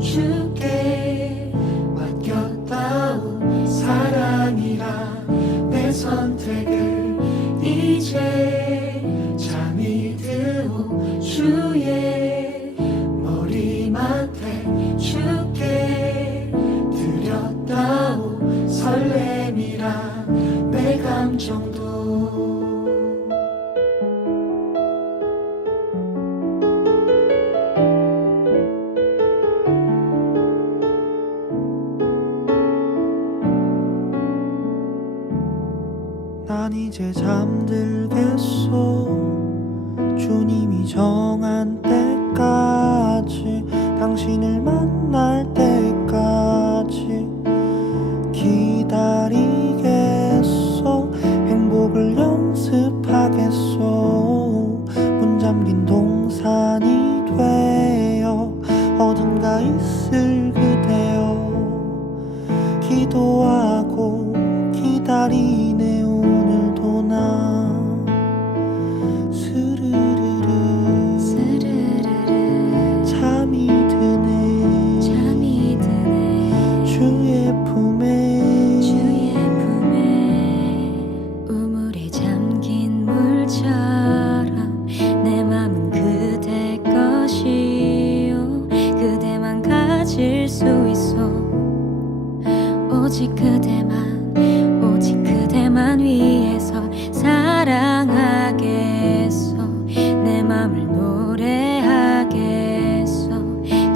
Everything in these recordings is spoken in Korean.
주께 맡겼다운 사랑이라 내 선택을 이제 잠이 드오 주의 난 이제 잠들겠소. 주님이 정한 때까지 당신을 만날 오직 그대만 오직 그대만 위해서 사랑하겠어 내 맘을 노래하겠어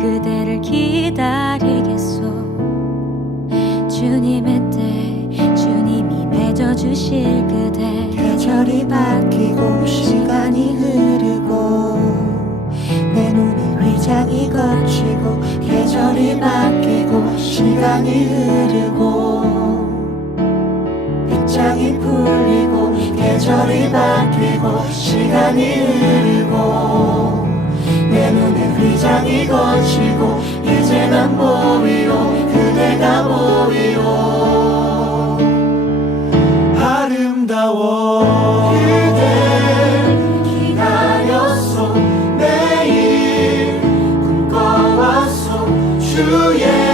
그대를 기다리겠어 주님의 때 주님이 맺어주실 그대. 계절이 바뀌고 시간이 흐르고 내 눈에 위장이 거치고 계절이 바뀌고 시간이 흐르고 계절이 바뀌고 시간이 흐르고 내 눈에 위장이 거치고 이제 난 보이오 그대가 보이오. 아름다워. 그대 기다렸소 매일 꿈꿔왔소. 주의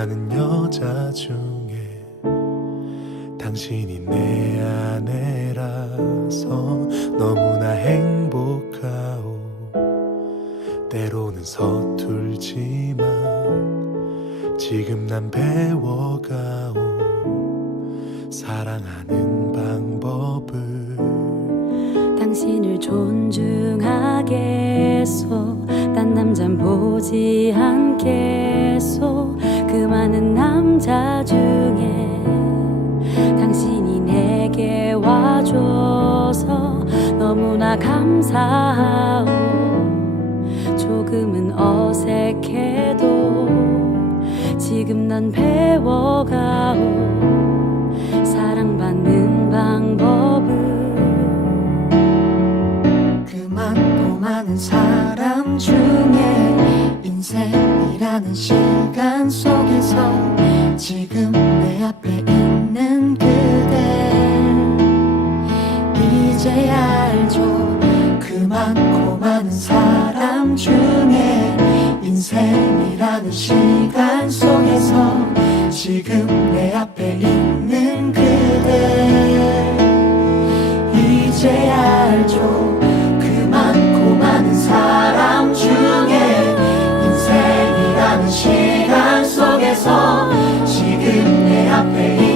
많은 여자 중에 당신이 내 아내라서 너무나 행복하오. 때로는 서툴지만 지금 난 배워가오. 사랑하는 방법을 당신을 존중하겠소. 딴 남잔 보지 않겠소 그 많은 남자 중에 당신이 내게 와줘서 너무나 감사하오. 조금은 어색해도 지금 난 배워가오 시간 속에서 지금 내 앞에 있는 그대. 이제 알죠. 그 많고 많은 사람 중에 인생이라는 시간 속에서 지금 내 앞에 있는 속에서 지금 내 앞에